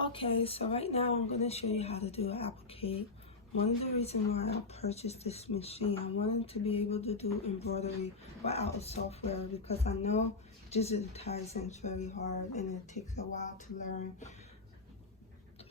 Okay, so right now I'm going to show you how to do an applique. One of the reasons why I purchased this machine, I wanted to be able to do embroidery without a software because I know digitizing is very hard and it takes a while to learn.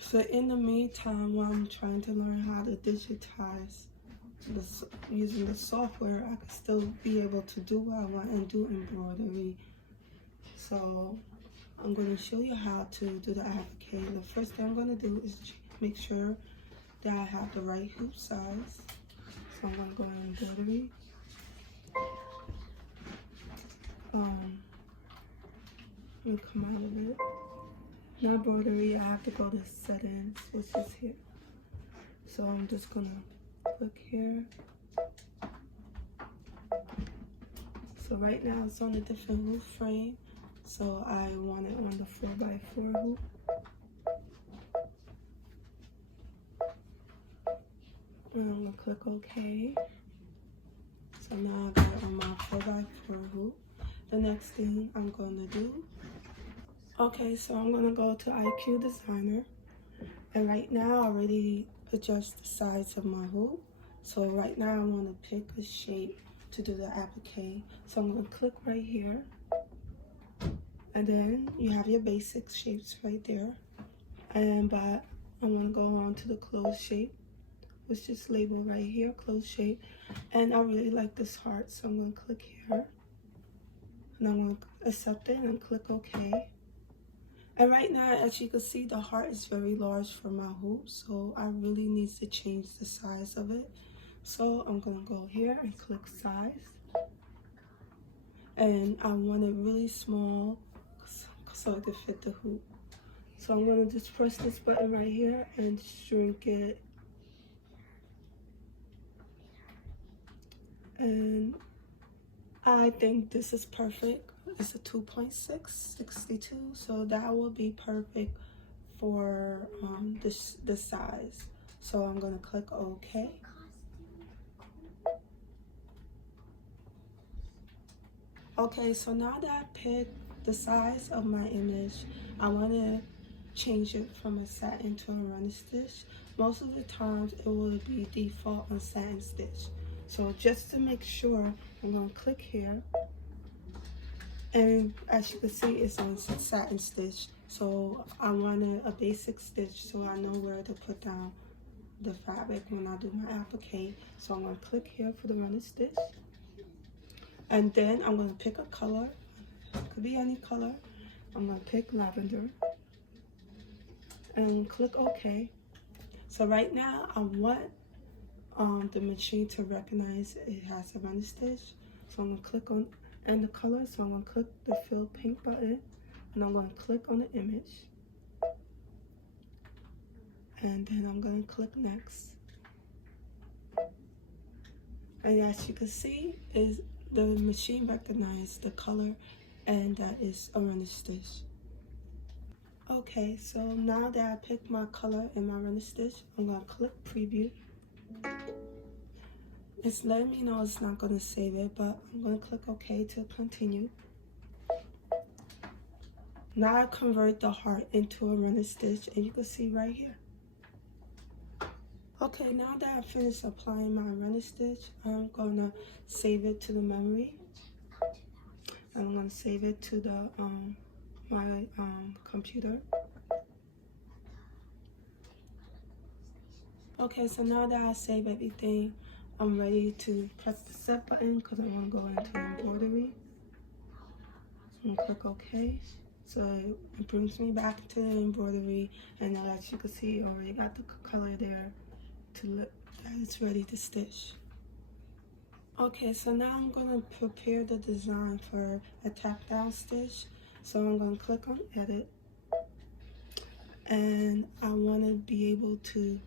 So in the meantime, while I'm trying to learn how to digitize using the software, I can still be able to do what I want and do embroidery. So I'm going to show you how to do the applique. The first thing I'm going to do is make sure that I have the right hoop size. So I'm going to go in embroidery. I'm going to come out of it. Now embroidery, I have to go to settings, which is here. So I'm just going to click here. So right now it's on a different hoop frame. So I want it on the 4x4 hoop. And I'm gonna click OK. So now I got it on my 4x4 hoop. The next thing I'm gonna do, okay, so I'm gonna go to IQ Designer. And right now I already adjust the size of my hoop. So right now I wanna pick a shape to do the applique. So I'm gonna click right here. And then you have your basic shapes right there. And I'm gonna go on to the closed shape, which is labeled right here, closed shape. And I really like this heart, so I'm gonna click here. And I'm gonna accept it and click OK. And right now, as you can see, the heart is very large for my hoop, so I really need to change the size of it. So I'm gonna go here and click size. And I want it really small so it can fit the hoop. So I'm gonna just press this button right here and shrink it. And I think this is perfect. It's a 2.662, so that will be perfect for this size. So I'm gonna click OK. Okay, so now that I picked the size of my image, I want to change it from a satin to a running stitch. Most of the times it will be default on satin stitch. So just to make sure, I'm going to click here. And as you can see, it's on satin stitch. So I wanted a basic stitch so I know where to put down the fabric when I do my applique. So I'm going to click here for the running stitch. And then I'm going to pick a color. It could be any color. I'm going to pick lavender. And click OK. So right now I want the machine to recognize it has a running stitch. So I'm going to click on and the color. So I'm going to click the fill pink button. And I'm going to click on the image. And then I'm going to click next. And as you can see, the machine recognized the color, and that is a running stitch. Okay, so now that I picked my color and my running stitch, I'm gonna click preview. It's letting me know it's not gonna save it, but I'm gonna click OK to continue. Now I convert the heart into a running stitch, and you can see right here. Okay, now that I finished applying my running stitch, I'm gonna save it to the memory. I'm gonna save it to the my computer. Okay, so now that I save everything, I'm ready to press the set button because I want to go into embroidery. I'm gonna click OK. So it brings me back to the embroidery, and as you can see, I already got the color there to look that it's ready to stitch. Okay, so now I'm gonna prepare the design for a tack down stitch. So I'm gonna click on edit, and I wanna be able to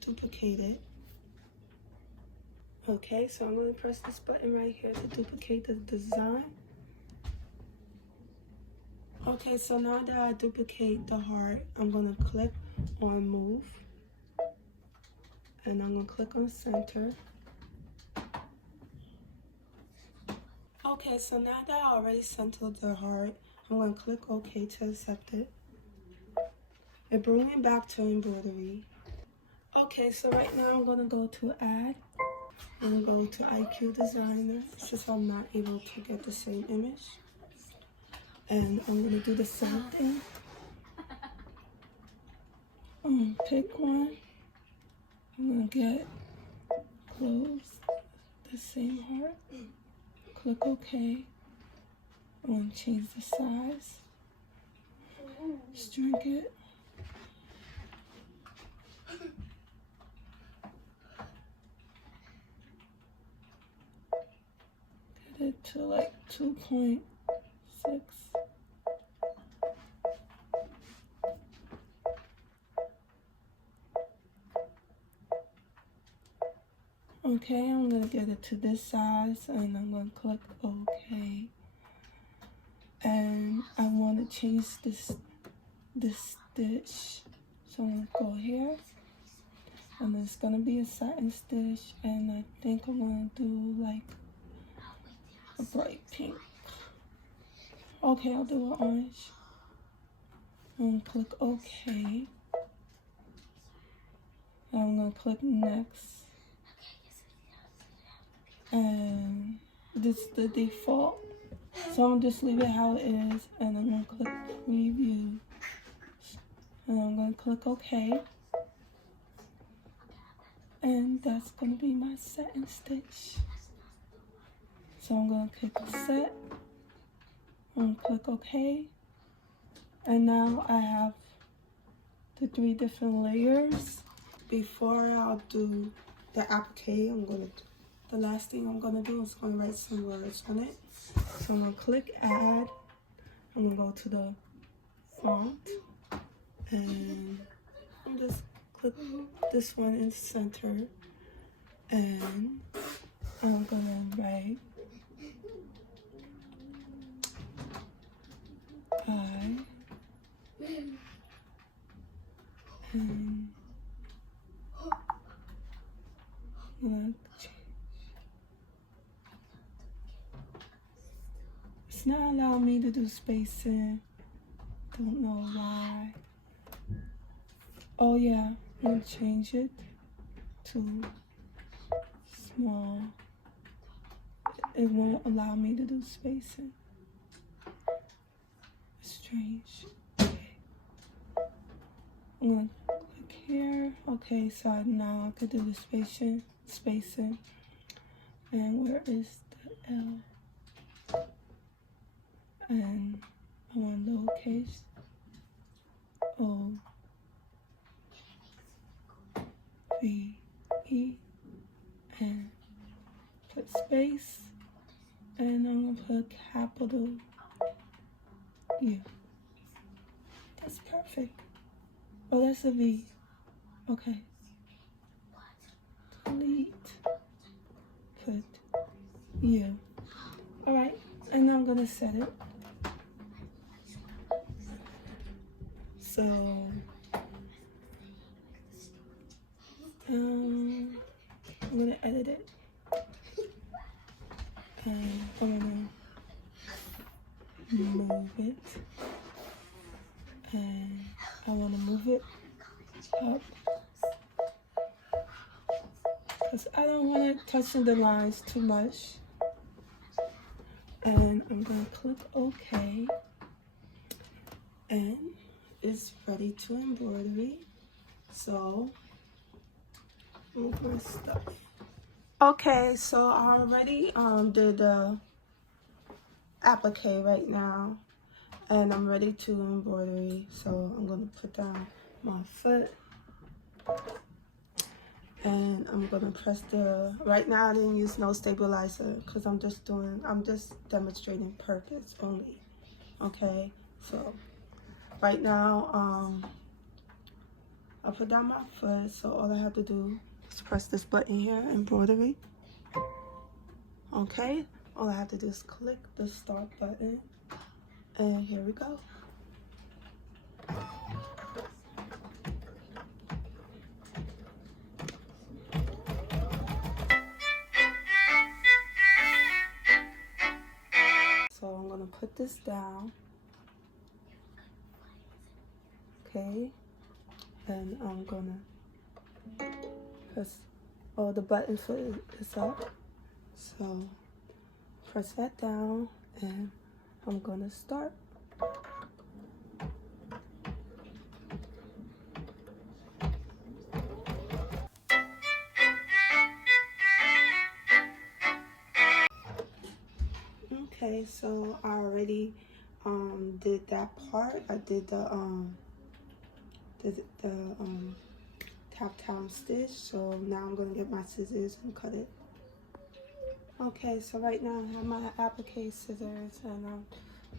duplicate it. Okay, so I'm gonna press this button right here to duplicate the design. Okay, so now that I duplicate the heart, I'm gonna click on move, and I'm gonna click on center. Okay, so now that I already centered the heart, I'm going to click OK to accept it. It brought me back to embroidery. Okay, so right now I'm gonna go to add. I'm gonna go to IQ designer since I'm not able to get the same image. And I'm gonna do the same thing. I'm gonna pick one. I'm gonna get close the same heart. Click OK. I'm gonna change the size. Shrink it. Get it to like 2.6. Okay, I'm gonna get it to this size and I'm gonna click OK. And I want to change this stitch. So I'm gonna go here. And it's gonna be a satin stitch, and I think I'm gonna do like a bright pink. Okay, I'll do an orange. I'm gonna click OK. I'm gonna click next. And this is the default. So I'm gonna just leave it how it is, and I'm gonna click preview. And I'm gonna click OK. And that's gonna be my satin stitch. So I'm gonna click set. I'm gonna click OK. And now I have the 3 different layers. Before I'll do the applique, the last thing I'm gonna do is gonna write some words on it. So I'm gonna click add. I'm gonna go to the font, and I'm just click this one in the center, and I'm gonna write I, and I'm gonna change. It's not allowing me to do spacing. Don't know why. Oh yeah, I'm gonna change it to small. It won't allow me to do spacing. Strange. Okay. I'm gonna click here. Okay, so now I could do the spacing. And where is the L? And I want lowercase O V E, and put space, and I'm gonna put capital U. That's perfect. Oh, that's a V. Okay. Delete. Put U. Alright, and I'm gonna set it. So I'm gonna edit it. And I'm gonna move it. And I want to move it up because I don't want to touch the lines too much. And I'm going to click OK. And it's ready to embroidery. So move my stuff. Okay, so I already did the applique right now. And I'm ready to embroidery, so I'm gonna put down my foot, and I'm gonna press right now I didn't use no stabilizer because I'm just demonstrating purpose only. Okay, so right now I put down my foot, so all I have to do is press this button here, embroidery. Okay, all I have to do is click the start button. And here we go. So I'm gonna put this down. Okay, and I'm gonna press, oh, the button foot is up, so press that down and I'm gonna start. Okay, so I already did that part. I did the tap down stitch, so now I'm gonna get my scissors and cut it. Okay, so right now I have my applique scissors and I'm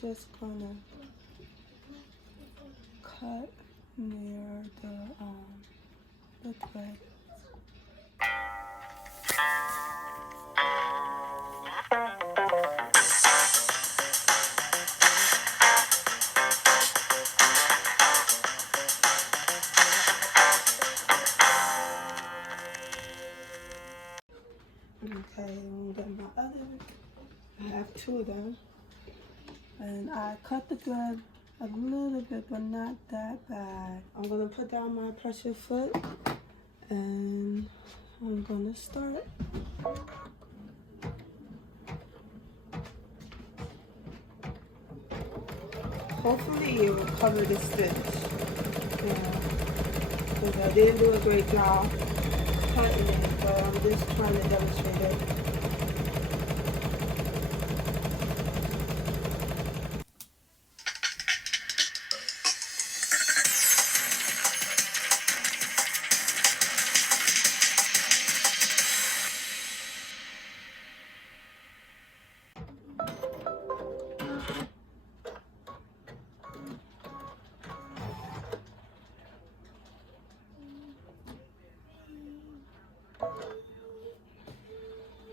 just gonna cut near the thread. Okay, I'm getting my other. I have two of them, and I cut the thread a little bit, but not that bad. I'm gonna put down my pressure foot, and I'm gonna start. Hopefully it will cover the stitch. Yeah, because I didn't do a great job cutting it, but I'm just trying to demonstrate it.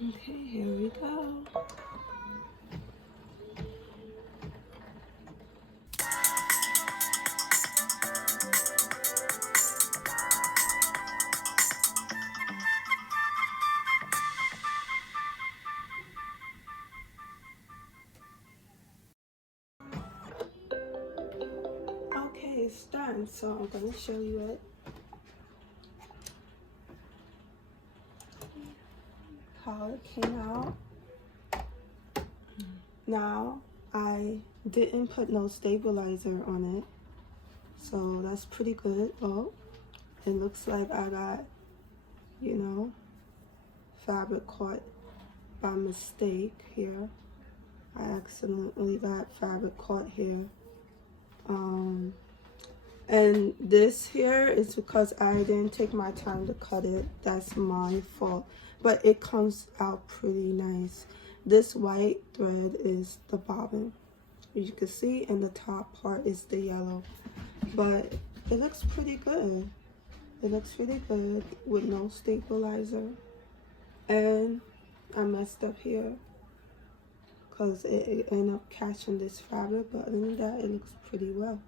Okay, here we go. Okay, it's done, so I'm going to show you it. How it came out. Now, I didn't put no stabilizer on it, so that's pretty good. Oh, it looks like I got, you know, fabric caught by mistake here. I accidentally got fabric caught here. And this here is because I didn't take my time to cut it. That's my fault. But it comes out pretty nice. This white thread is the bobbin, as you can see, and the top part is the yellow. But it looks pretty good. It looks pretty good with no stabilizer. And I messed up here because it ended up catching this fabric, but other than that, it looks pretty well.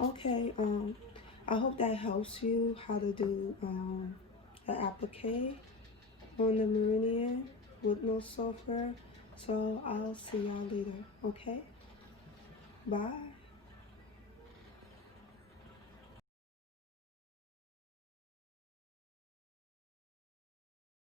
Okay, I hope that helps you how to do the applique on the Meridian with no software. So I'll see y'all later, okay? Bye.